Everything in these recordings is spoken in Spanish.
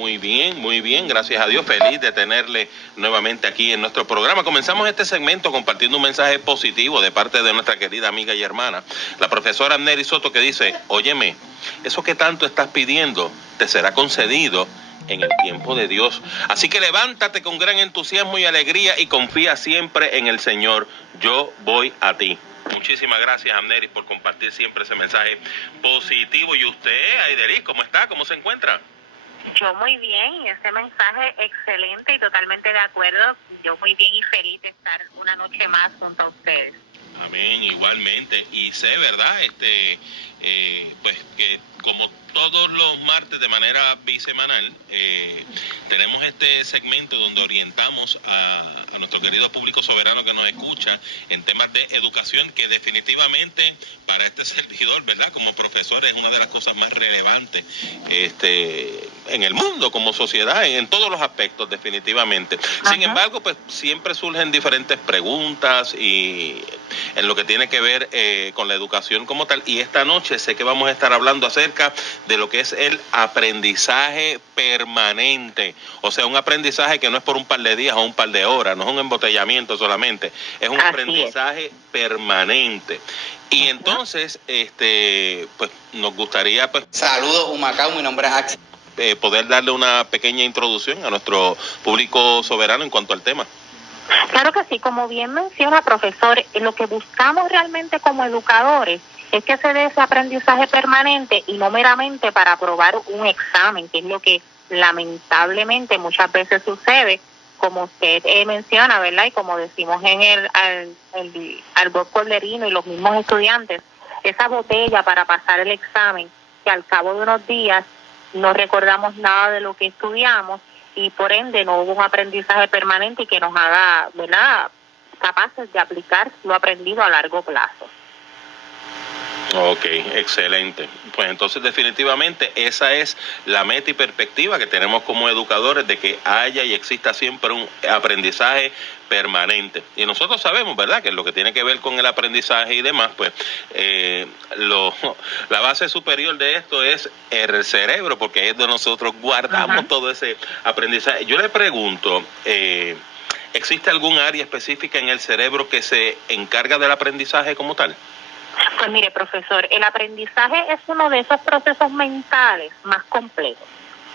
Muy bien, gracias a Dios, feliz de tenerle nuevamente aquí en nuestro programa. Comenzamos este segmento compartiendo un mensaje positivo de parte de nuestra querida amiga y hermana, la profesora Amneris Soto, que dice: óyeme, eso que tanto estás pidiendo te será concedido en el tiempo de Dios. Así que levántate con gran entusiasmo y alegría y confía siempre en el Señor. Yo voy a ti. Muchísimas gracias, Amneris, por compartir siempre ese mensaje positivo. Y usted, Aideris, ¿cómo está? ¿Cómo se encuentra? Yo muy bien, y ese mensaje excelente y totalmente de acuerdo. Yo muy bien y feliz de estar una noche más junto a ustedes. Amén, igualmente. Y sé, ¿verdad? Pues que como todos los martes de manera bisemanal, tenemos este segmento donde orientamos a nuestro querido público soberano que nos escucha en temas de educación, que definitivamente para este servidor, ¿verdad? Como profesor es una de las cosas más relevantes en el mundo, como sociedad, en todos los aspectos, definitivamente. Ajá. Sin embargo, pues siempre surgen diferentes preguntas y en lo que tiene que ver con la educación como tal. Y esta noche sé que vamos a estar hablando acerca de lo que es el aprendizaje permanente. O sea, un aprendizaje que no es por un par de días o un par de horas, no es un embotellamiento solamente, es un aprendizaje permanente. Y entonces, pues nos gustaría... pues saludos, Humacao, mi nombre es Axel. Poder darle una pequeña introducción a nuestro público soberano en cuanto al tema. Claro que sí, como bien menciona, profesor, lo que buscamos realmente como educadores es que se dé ese aprendizaje permanente y no meramente para aprobar un examen, que es lo que lamentablemente muchas veces sucede, como usted menciona, ¿verdad? Y como decimos en el argot corderino y los mismos estudiantes, esa botella para pasar el examen, que al cabo de unos días no recordamos nada de lo que estudiamos, y por ende no hubo un aprendizaje permanente y que nos haga, ¿verdad?, capaces de aplicar lo aprendido a largo plazo. Ok, excelente. Pues entonces definitivamente esa es la meta y perspectiva que tenemos como educadores, de que haya y exista siempre un aprendizaje permanente. Y nosotros sabemos, ¿verdad?, que lo que tiene que ver con el aprendizaje y demás, pues la base superior de esto es el cerebro, porque es donde nosotros guardamos todo ese aprendizaje. Yo le pregunto, ¿existe algún área específica en el cerebro que se encarga del aprendizaje como tal? Pues mire, profesor, el aprendizaje es uno de esos procesos mentales más complejos,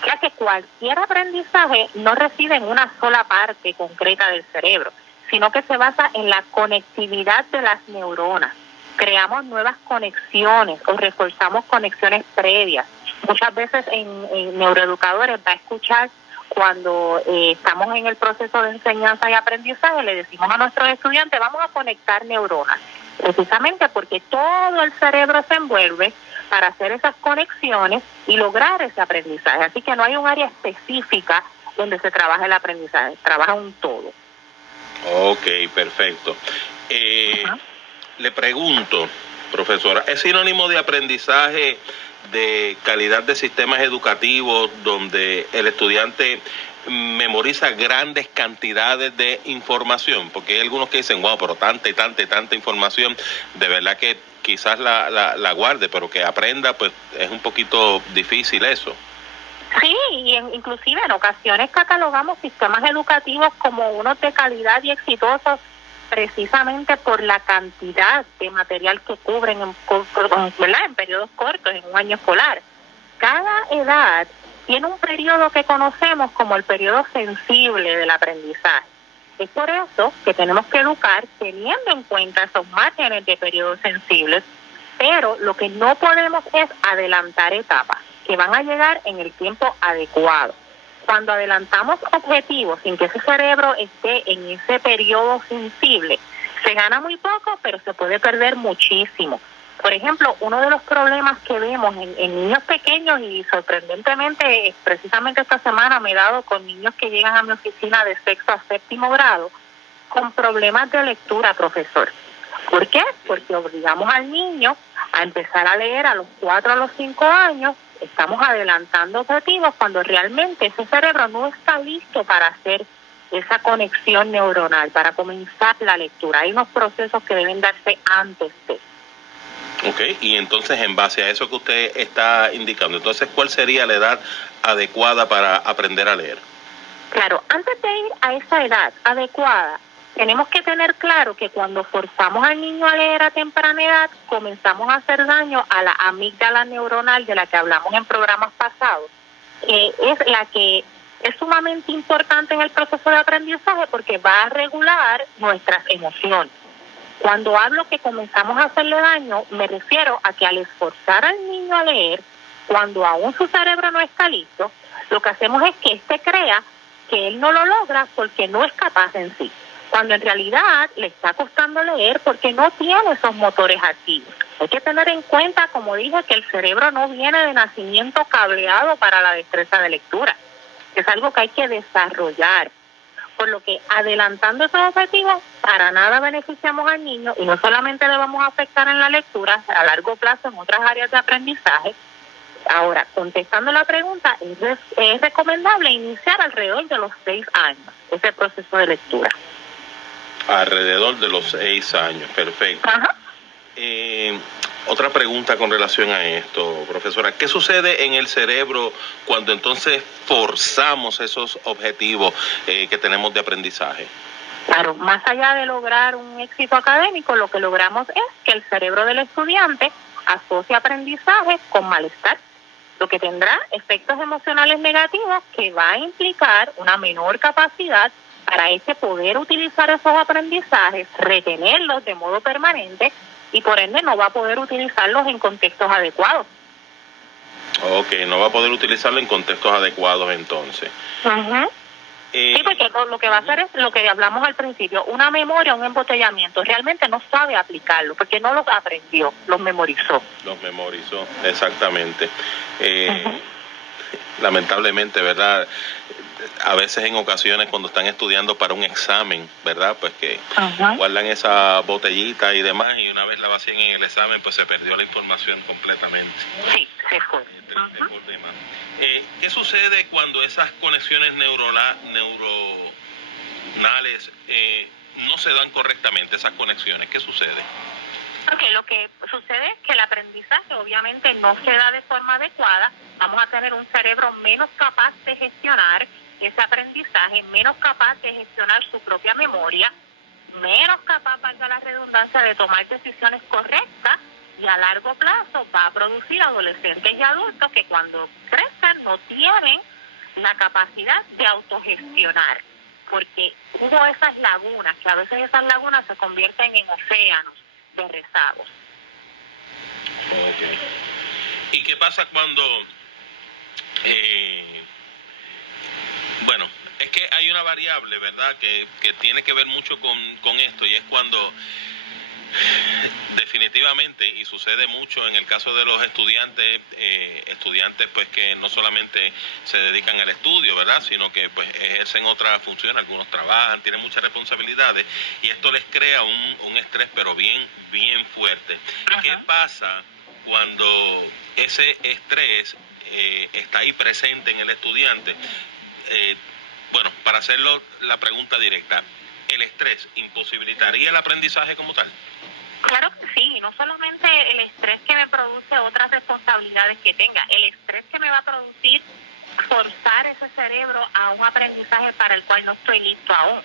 ya que cualquier aprendizaje no reside en una sola parte concreta del cerebro, sino que se basa en la conectividad de las neuronas. Creamos nuevas conexiones o reforzamos conexiones previas. Muchas veces en neuroeducadores va a escuchar cuando estamos en el proceso de enseñanza y aprendizaje, le decimos a nuestros estudiantes: vamos a conectar neuronas, precisamente porque todo el cerebro se envuelve para hacer esas conexiones y lograr ese aprendizaje. Así que no hay un área específica donde se trabaja el aprendizaje, trabaja un todo. Ok, perfecto. Le pregunto, profesora, ¿es sinónimo de aprendizaje de calidad de sistemas educativos donde el estudiante memoriza grandes cantidades de información? Porque hay algunos que dicen: wow, pero tanta y tanta y tanta información, de verdad que quizás la guarde, pero que aprenda, pues es un poquito difícil eso. Sí, y inclusive en ocasiones catalogamos sistemas educativos como unos de calidad y exitosos precisamente por la cantidad de material que cubren en periodos cortos, en un año escolar. Cada edad tiene un periodo que conocemos como el periodo sensible del aprendizaje. Es por eso que tenemos que educar teniendo en cuenta esos márgenes de periodos sensibles, pero lo que no podemos es adelantar etapas que van a llegar en el tiempo adecuado. Cuando adelantamos objetivos sin que ese cerebro esté en ese periodo sensible, se gana muy poco, pero se puede perder muchísimo. Por ejemplo, uno de los problemas que vemos en niños pequeños, y sorprendentemente, precisamente esta semana me he dado con niños que llegan a mi oficina de sexto a séptimo grado con problemas de lectura, profesor. ¿Por qué? Porque obligamos al niño a empezar a leer a los 4 a los 5 años, estamos adelantando objetivos cuando realmente ese cerebro no está listo para hacer esa conexión neuronal, para comenzar la lectura. Hay unos procesos que deben darse antes de. Ok, y entonces en base a eso que usted está indicando, entonces, ¿cuál sería la edad adecuada para aprender a leer? Claro, antes de ir a esa edad adecuada, tenemos que tener claro que cuando forzamos al niño a leer a temprana edad, comenzamos a hacer daño a la amígdala neuronal de la que hablamos en programas pasados, que es la que es sumamente importante en el proceso de aprendizaje porque va a regular nuestras emociones. Cuando hablo que comenzamos a hacerle daño, me refiero a que al esforzar al niño a leer, cuando aún su cerebro no está listo, lo que hacemos es que éste crea que él no lo logra porque no es capaz en sí, cuando en realidad le está costando leer porque no tiene esos motores activos. Hay que tener en cuenta, como dije, que el cerebro no viene de nacimiento cableado para la destreza de lectura. Es algo que hay que desarrollar. Por lo que adelantando esos objetivos, para nada beneficiamos al niño y no solamente le vamos a afectar en la lectura, a largo plazo en otras áreas de aprendizaje. Ahora, contestando la pregunta, es recomendable iniciar alrededor de los 6 años ese proceso de lectura. Alrededor de los 6 años, perfecto. Ajá. Otra pregunta con relación a esto, profesora. ¿Qué sucede en el cerebro cuando entonces forzamos esos objetivos que tenemos de aprendizaje? Claro, más allá de lograr un éxito académico, lo que logramos es que el cerebro del estudiante asocia aprendizaje con malestar, lo que tendrá efectos emocionales negativos que va a implicar una menor capacidad para poder utilizar esos aprendizajes, retenerlos de modo permanente y por ende no va a poder utilizarlos en contextos adecuados. Ok, no va a poder utilizarlo en contextos adecuados entonces. Uh-huh. Sí, porque lo que va a hacer es lo que hablamos al principio, una memoria, un embotellamiento. Realmente no sabe aplicarlo porque no los aprendió, los memorizó. Los memorizó, exactamente. Lamentablemente, ¿verdad? A veces en ocasiones cuando están estudiando para un examen, ¿verdad? Pues que guardan esa botellita y demás y una vez la vacían en el examen, pues se perdió la información completamente. Sí, se fue. ¿Qué sucede cuando esas conexiones neuronales no se dan correctamente, esas conexiones? ¿Qué sucede? Okay, lo que sucede es que el aprendizaje obviamente no se da de forma adecuada. Vamos a tener un cerebro menos capaz de gestionar ese aprendizaje, menos capaz de gestionar su propia memoria, menos capaz, valga la redundancia, de tomar decisiones correctas y a largo plazo va a producir adolescentes y adultos que cuando crezcan no tienen la capacidad de autogestionar, porque hubo esas lagunas, que a veces esas lagunas se convierten en océanos de rezagos. Okay. ¿Y qué pasa cuando bueno, es que hay una variable, ¿verdad?, que tiene que ver mucho con esto, y es cuando definitivamente, y sucede mucho en el caso de los estudiantes pues que no solamente se dedican al estudio, ¿verdad?, sino que pues ejercen otras funciones, algunos trabajan, tienen muchas responsabilidades, y esto les crea un estrés, pero bien fuerte. ¿Qué pasa cuando ese estrés está ahí presente en el estudiante? Bueno, para hacerlo la pregunta directa, ¿el estrés imposibilitaría el aprendizaje como tal? Claro que sí, no solamente el estrés que me produce otras responsabilidades que tenga, el estrés que me va a producir forzar ese cerebro a un aprendizaje para el cual no estoy listo aún.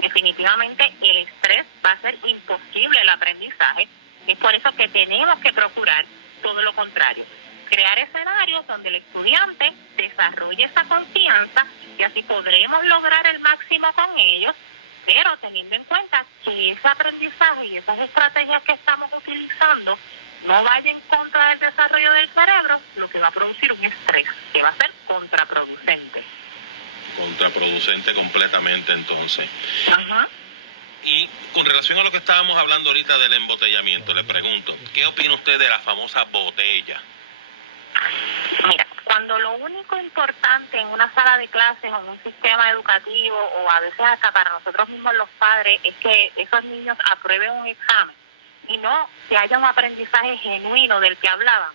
Definitivamente el estrés va a hacer imposible el aprendizaje, es por eso que tenemos que procurar todo lo contrario, crear escenarios donde el estudiante desarrolle esa confianza y así podremos lograr el máximo con ellos, pero teniendo en cuenta que ese aprendizaje y esas estrategias que estamos utilizando no vayan en contra del desarrollo del cerebro, lo que va a producir un estrés que va a ser contraproducente. Contraproducente completamente, entonces. Ajá. Y con relación a lo que estábamos hablando ahorita del embotellamiento, le pregunto, ¿qué opina usted de la famosa botella? Mira, cuando lo único importante en una sala de clases o en un sistema educativo o a veces hasta para nosotros mismos los padres es que esos niños aprueben un examen y no que haya un aprendizaje genuino del que hablaban,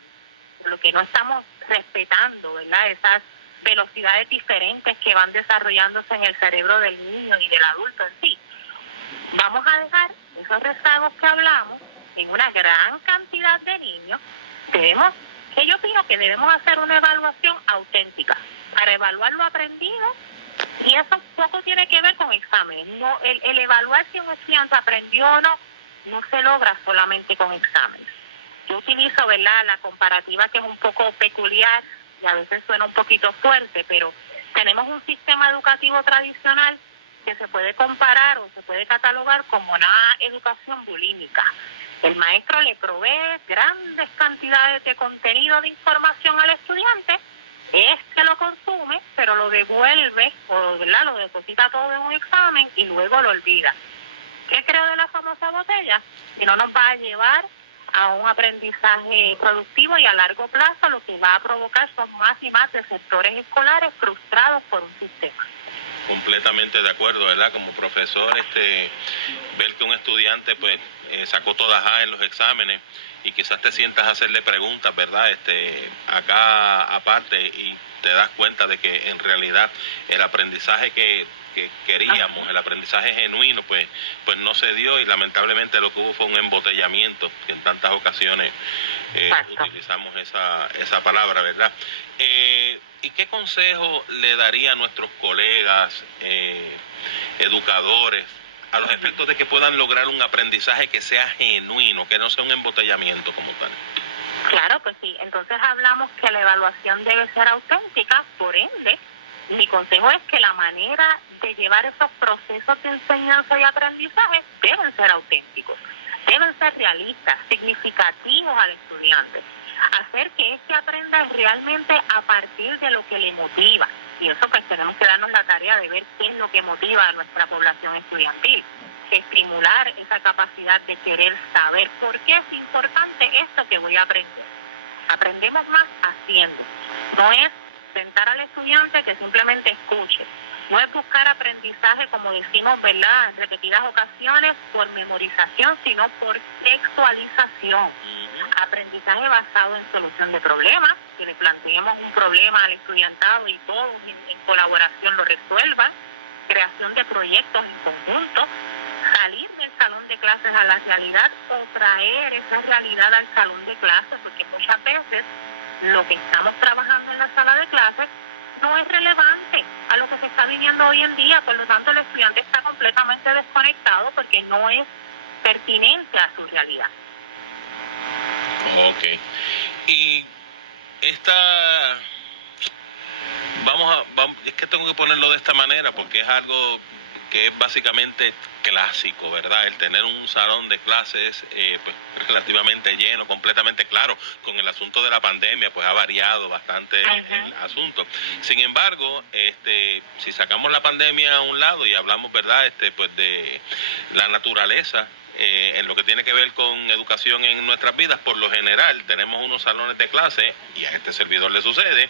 por lo que no estamos respetando, ¿verdad?, esas velocidades diferentes que van desarrollándose en el cerebro del niño y del adulto en sí. Vamos a dejar esos rezagos que hablamos en una gran cantidad de niños, yo opino que debemos hacer una evaluación auténtica para evaluar lo aprendido, y eso poco tiene que ver con exámenes. No, el evaluar si un estudiante aprendió o no, no se logra solamente con exámenes. Yo utilizo, ¿verdad?, la comparativa que es un poco peculiar y a veces suena un poquito fuerte, pero tenemos un sistema educativo tradicional que se puede comparar o se puede catalogar como una educación bulímica. El maestro le provee grandes cantidades de contenido de información al estudiante, este lo consume, pero lo devuelve, o ¿verdad?, lo deposita todo en un examen y luego lo olvida. ¿Qué creo de la famosa botella? Que no nos va a llevar a un aprendizaje productivo, y a largo plazo lo que va a provocar son más y más desertores escolares frustrados por un sistema. Completamente de acuerdo, ¿verdad? Como profesor, ver que un estudiante pues sacó todas A en los exámenes y quizás te sientas a hacerle preguntas, ¿verdad? Acá aparte, y te das cuenta de que en realidad el aprendizaje que queríamos, el aprendizaje genuino, pues no se dio, y lamentablemente lo que hubo fue un embotellamiento, que en tantas ocasiones utilizamos esa palabra, ¿verdad? ¿Y qué consejo le daría a nuestros colegas, educadores, a los efectos de que puedan lograr un aprendizaje que sea genuino, que no sea un embotellamiento como tal? Claro que sí. Entonces hablamos que la evaluación debe ser auténtica, por ende, mi consejo es que la manera de llevar esos procesos de enseñanza y aprendizaje deben ser auténticos, deben ser realistas, significativos al estudiante, hacer que éste aprenda realmente a partir de lo que le motiva. Y eso pues tenemos que darnos la tarea de ver qué es lo que motiva a nuestra población estudiantil, estimular esa capacidad de querer saber por qué es importante esto que voy a aprender. Aprendemos más haciendo, no es sentar al estudiante que simplemente escuche, no es buscar aprendizaje, como decimos, ¿verdad?, en repetidas ocasiones, por memorización, sino por textualización. Aprendizaje basado en solución de problemas, que le planteemos un problema al estudiantado y todos en colaboración lo resuelvan, creación de proyectos en conjunto, salir del salón de clases a la realidad o traer esa realidad al salón de clases, porque muchas veces lo que estamos trabajando en la sala de clases no es relevante a lo que se está viviendo hoy en día, por lo tanto el estudiante está completamente desconectado porque no es pertinente a su realidad. Ok. Y es que tengo que ponerlo de esta manera porque es algo que es básicamente clásico, ¿verdad? El tener un salón de clases pues, relativamente lleno, completamente claro. Con el asunto de la pandemia, pues ha variado bastante el asunto. Sin embargo, si sacamos la pandemia a un lado y hablamos, ¿verdad?, pues de la naturaleza, en lo que tiene que ver con educación en nuestras vidas, por lo general tenemos unos salones de clase, y a este servidor le sucede,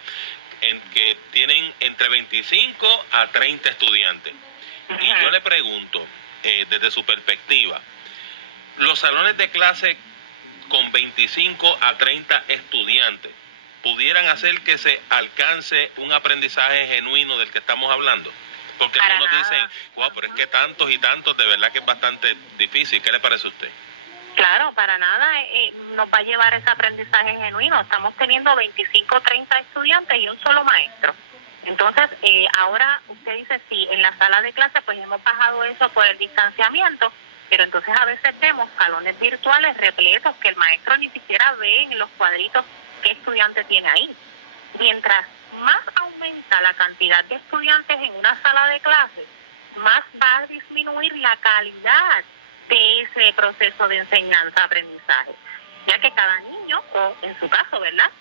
en que tienen entre 25 a 30 estudiantes. Y yo le pregunto, desde su perspectiva, los salones de clase con 25 a 30 estudiantes, ¿pudieran hacer que se alcance un aprendizaje genuino del que estamos hablando? Porque algunos dicen, wow, pero es que tantos y tantos, de verdad que es bastante difícil. ¿Qué le parece a usted? Claro, para nada nos va a llevar ese aprendizaje genuino. Estamos teniendo 25 o 30 estudiantes y un solo maestro. Entonces, ahora usted dice, sí, en la sala de clase pues hemos bajado eso por el distanciamiento, pero entonces a veces vemos salones virtuales repletos que el maestro ni siquiera ve en los cuadritos qué estudiante tiene ahí. Mientras más aumenta la cantidad de estudiantes en una sala de clases, más va a disminuir la calidad de ese proceso de enseñanza-aprendizaje, ya que cada niño, o en su caso, ¿verdad?,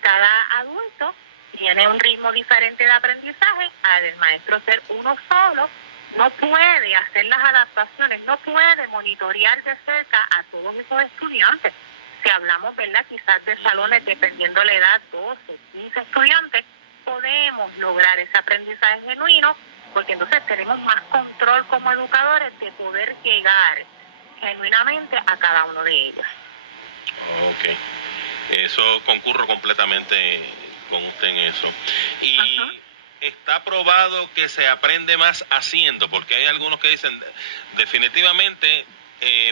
cada adulto tiene un ritmo diferente de aprendizaje. Al el maestro ser uno solo, no puede hacer las adaptaciones, no puede monitorear de cerca a todos esos estudiantes. Si hablamos, ¿verdad?, quizás de salones, dependiendo la edad, 12, 15 estudiantes, podemos lograr ese aprendizaje genuino, porque entonces tenemos más control como educadores de poder llegar genuinamente a cada uno de ellos. Ok, eso concurro completamente con usted en eso. Y está probado que se aprende más haciendo, porque hay algunos que dicen definitivamente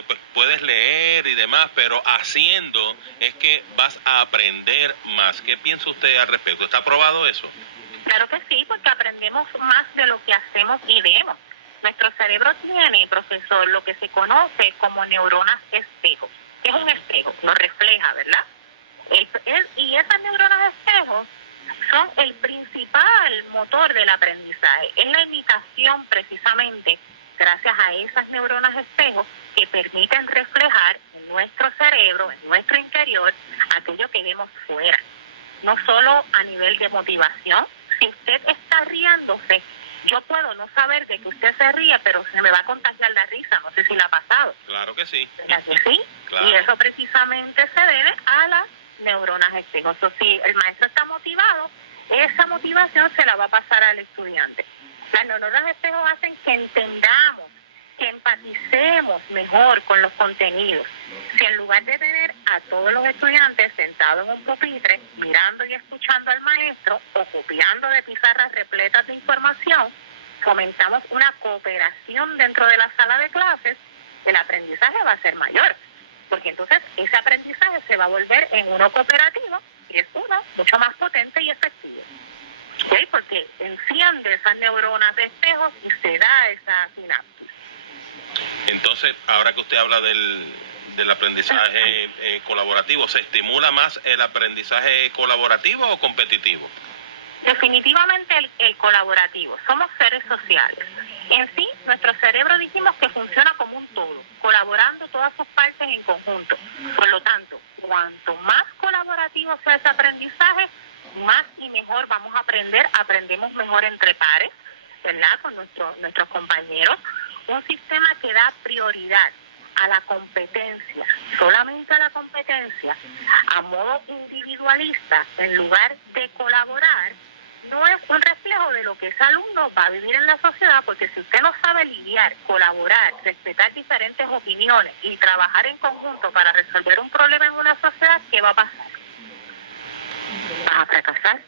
pues puedes leer y demás, pero haciendo es que vas a aprender más. ¿Qué piensa usted al respecto? ¿Está probado eso? Claro que sí, porque aprendemos más de lo que hacemos y vemos. Nuestro cerebro tiene, profesor, lo que se conoce como neuronas espejo. ¿Qué es un espejo? Lo refleja, ¿verdad? Y esas neuronas espejo son el principal motor del aprendizaje. Es la imitación precisamente, gracias a esas neuronas espejo, que permiten reflejar en nuestro cerebro, en nuestro interior, aquello que vemos fuera. No solo a nivel de motivación. Si usted está riéndose, yo puedo no saber de que usted se ríe, pero se me va a contagiar la risa. No sé si le ha pasado. Claro que sí. ¿Verdad que sí? Claro. Y eso precisamente se debe a las neuronas espejo. O sea, si el maestro está motivado, esa motivación se la va a pasar al estudiante. Las neuronas espejo hacen que entendamos, que empaticemos mejor con los contenidos. Si en lugar de tener a todos los estudiantes sentados en un pupitre, mirando y escuchando al maestro, o copiando de pizarras repletas de información, fomentamos una cooperación dentro de la sala de clases, el aprendizaje va a ser mayor. Porque entonces ese aprendizaje se va a volver en uno cooperativo y es uno mucho más potente y efectivo. ¿Sí? Porque enciende esas neuronas de espejos y se da esa sinapsis. Entonces, ahora que usted habla del aprendizaje colaborativo, ¿se estimula más el aprendizaje colaborativo o competitivo? Definitivamente el colaborativo. Somos seres sociales. En sí, nuestro cerebro dijimos que funciona como un todo, colaborando todas sus partes en conjunto. Por lo tanto, cuanto más colaborativo sea ese aprendizaje, más y mejor vamos a aprender, aprendemos mejor entre pares, ¿verdad? Con nuestros compañeros. Un sistema que da prioridad a la competencia, solamente a la competencia, a modo individualista, en lugar de colaborar, no es un reflejo de lo que ese alumno va a vivir en la sociedad, porque si usted no sabe lidiar, colaborar, respetar diferentes opiniones y trabajar en conjunto para resolver un problema en una sociedad, ¿qué va a pasar? Vas a fracasar.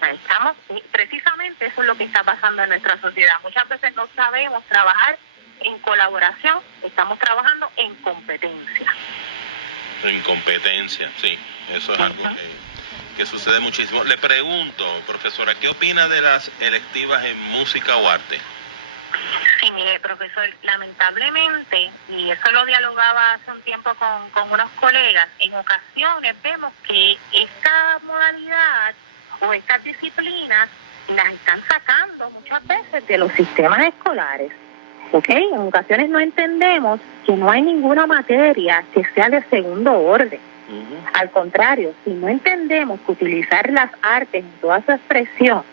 Ahí estamos. Y precisamente eso es lo que está pasando en nuestra sociedad. Muchas veces no sabemos trabajar en colaboración, estamos trabajando en competencia. En competencia, sí. Eso es algo que sucede muchísimo. Le pregunto, profesora, ¿qué opina de las electivas en música o arte? Sí, mire, profesor, lamentablemente, y eso lo dialogaba hace un tiempo con unos colegas, en ocasiones vemos que esta modalidad o estas disciplinas las están sacando muchas veces de los sistemas escolares. ¿Ok? En ocasiones no entendemos que no hay ninguna materia que sea de segundo orden. Al contrario, si no entendemos que utilizar las artes en toda su expresión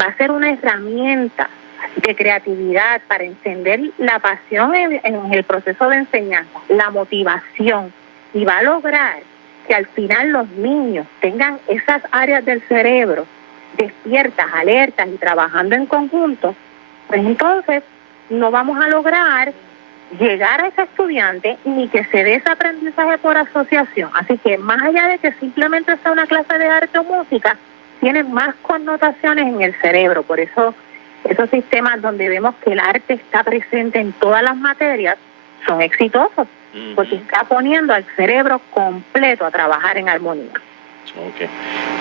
va a ser una herramienta de creatividad para encender la pasión en el proceso de enseñanza, la motivación, y va a lograr que al final los niños tengan esas áreas del cerebro despiertas, alertas y trabajando en conjunto, pues entonces no vamos a lograr llegar a ese estudiante ni que se dé ese aprendizaje por asociación. Así que más allá de que simplemente sea una clase de arte o música, tiene más connotaciones en el cerebro. Por eso esos sistemas donde vemos que el arte está presente en todas las materias son exitosos, porque está poniendo al cerebro completo a trabajar en armonía. Okay.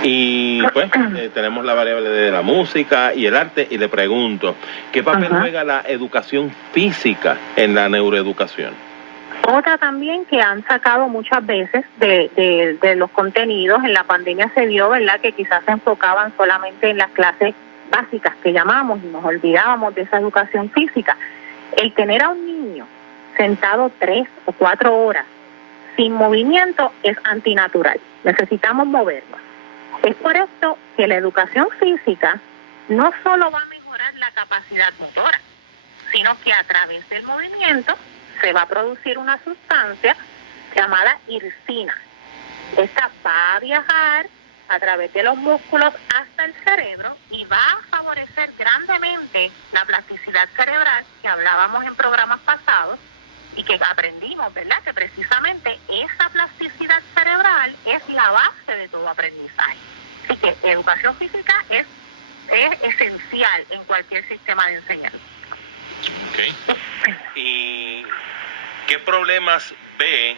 Y pues tenemos la variable de la música y el arte, y le pregunto, ¿qué papel juega la educación física en la neuroeducación? Otra también que han sacado muchas veces de los contenidos, en la pandemia se vio, ¿verdad?, que quizás se enfocaban solamente en las clases básicas que llamamos y nos olvidábamos de esa educación física. El tener a un niño sentado 3 o 4 horas sin movimiento es antinatural. Necesitamos movernos. Es por esto que la educación física no solo va a mejorar la capacidad motora, sino que a través del movimiento se va a producir una sustancia llamada irsina. Esta va a viajar a través de los músculos hasta el cerebro y va a favorecer grandemente la plasticidad cerebral que hablábamos en programas pasados y que aprendimos, ¿verdad?, que precisamente esa plasticidad cerebral es la base de todo aprendizaje. Así que educación física es esencial en cualquier sistema de enseñanza. Okay. Y ¿qué problemas ve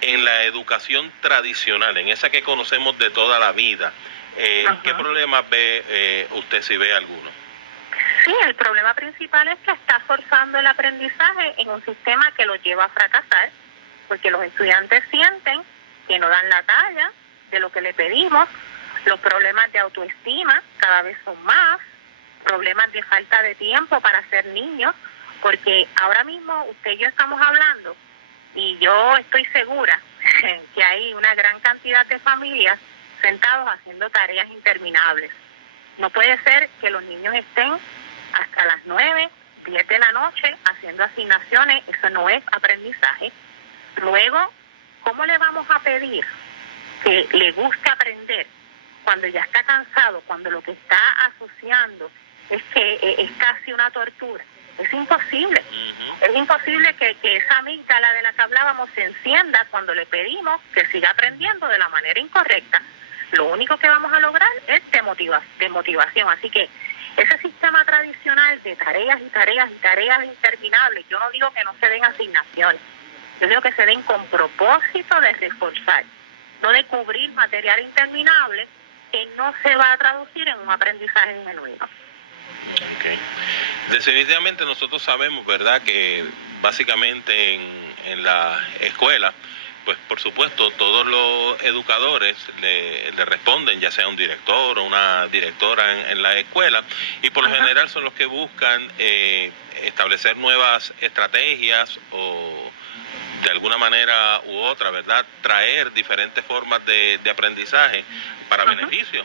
en la educación tradicional, en esa que conocemos de toda la vida? ¿Qué problemas ve usted, si ve alguno? Sí, el problema principal es que está forzando el aprendizaje en un sistema que lo lleva a fracasar, porque los estudiantes sienten que no dan la talla de lo que le pedimos, los problemas de autoestima cada vez son más, problemas de falta de tiempo para ser niños, porque ahora mismo usted y yo estamos hablando y yo estoy segura que hay una gran cantidad de familias sentados haciendo tareas interminables. No puede ser que los niños estén hasta las 9, 10 de la noche haciendo asignaciones, eso no es aprendizaje. Luego, ¿cómo le vamos a pedir que le guste aprender cuando ya está cansado, cuando lo que está asociando es que es casi una tortura? Es imposible. Es imposible que esa amígdala de la que hablábamos se encienda cuando le pedimos que siga aprendiendo de la manera incorrecta. Lo único que vamos a lograr es demotivación. Así que ese sistema tradicional de tareas y tareas y tareas interminables, yo no digo que no se den asignaciones, yo digo que se den con propósito de reforzar, no de cubrir material interminable que no se va a traducir en un aprendizaje genuino. Okay. Definitivamente nosotros sabemos, ¿verdad?, que básicamente en la escuela, pues por supuesto todos los educadores le responden, ya sea un director o una directora en la escuela, y por lo general son los que buscan establecer nuevas estrategias o de alguna manera u otra, ¿verdad?, traer diferentes formas de aprendizaje para beneficio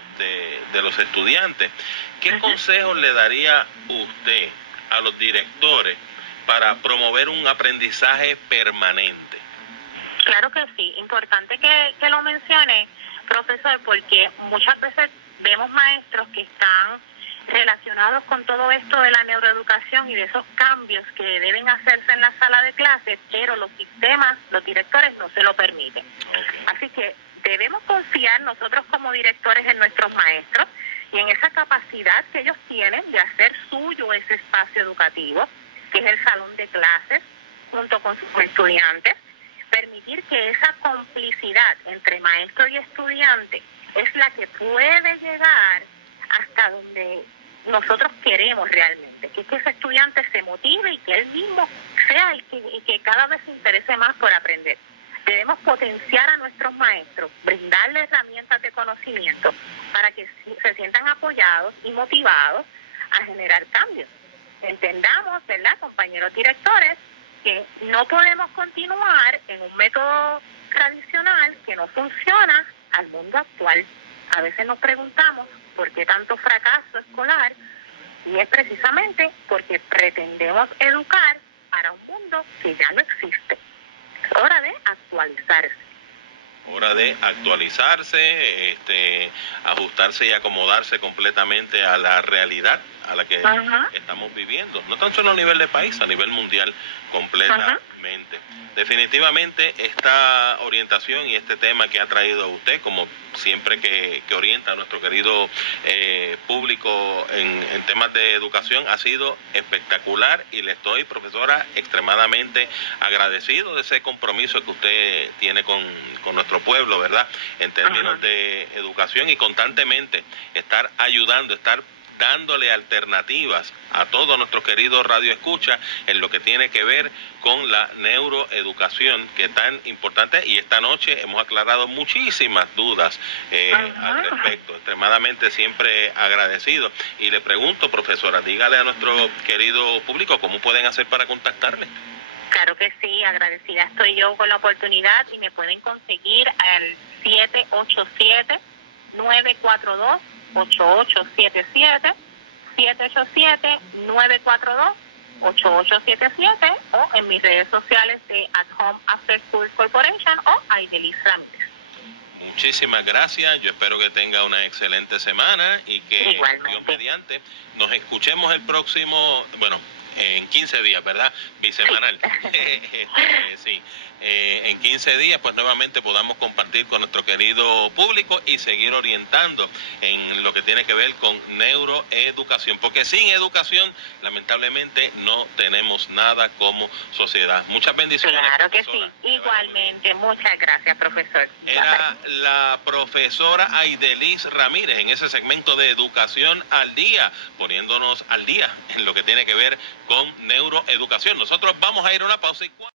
de los estudiantes. ¿Qué consejos le daría usted a los directores para promover un aprendizaje permanente? Claro que sí, importante que lo mencione, profesor, porque muchas veces vemos maestros que están relacionados con todo esto de la neuroeducación y de esos cambios que deben hacerse en la sala de clases, pero los sistemas, los directores no se lo permiten. Así que debemos confiar nosotros como directores en nuestros maestros y en esa capacidad que ellos tienen de hacer suyo ese espacio educativo, que es el salón de clases, junto con sus estudiantes, permitir que esa complicidad entre maestro y estudiante es la que puede llegar hasta donde nosotros queremos realmente, que ese estudiante se motive y que él mismo sea el que cada vez se interese más por aprender. Debemos potenciar a nuestros maestros, brindarles herramientas de conocimiento para que se sientan apoyados y motivados a generar cambios. Entendamos, ¿verdad, compañeros directores, que no podemos continuar en un método tradicional que no funciona al mundo actual. A veces nos preguntamos por qué tanto fracaso escolar, y es precisamente porque pretendemos educar para un mundo que ya no existe. Es hora de actualizarse. Hora de actualizarse, ajustarse y acomodarse completamente a la realidad a la que estamos viviendo, no tan solo a nivel de país, a nivel mundial completamente. Definitivamente esta orientación y este tema que ha traído usted, como siempre que orienta a nuestro querido público en temas de educación, ha sido espectacular y le estoy, profesora, extremadamente agradecido de ese compromiso que usted tiene con nuestro pueblo, ¿verdad?, en términos de educación, y constantemente estar ayudando, estar dándole alternativas a todos nuestros queridos radioescuchas en lo que tiene que ver con la neuroeducación, que es tan importante, y esta noche hemos aclarado muchísimas dudas al respecto. Extremadamente siempre agradecido. Y le pregunto, profesora, dígale a nuestro querido público cómo pueden hacer para contactarle. Claro que sí, agradecida estoy yo con la oportunidad, y me pueden conseguir al 787-942-8877, 787-942-8877, o en mis redes sociales de At Home After School Corporation o Aidelis Ramírez. Muchísimas gracias, yo espero que tenga una excelente semana y que Dios mediante nos escuchemos el próximo, en 15 días, ¿verdad? Bisemanal. Sí. En 15 días, pues nuevamente podamos compartir con nuestro querido público y seguir orientando en lo que tiene que ver con neuroeducación, porque sin educación, lamentablemente, no tenemos nada como sociedad. Muchas bendiciones. Claro que sí, profesora. igualmente. Muchas gracias, profesor. Era la profesora Aidelis Ramírez en ese segmento de Educación al Día, poniéndonos al día en lo que tiene que ver con neuroeducación. Nosotros vamos a ir a una pausa y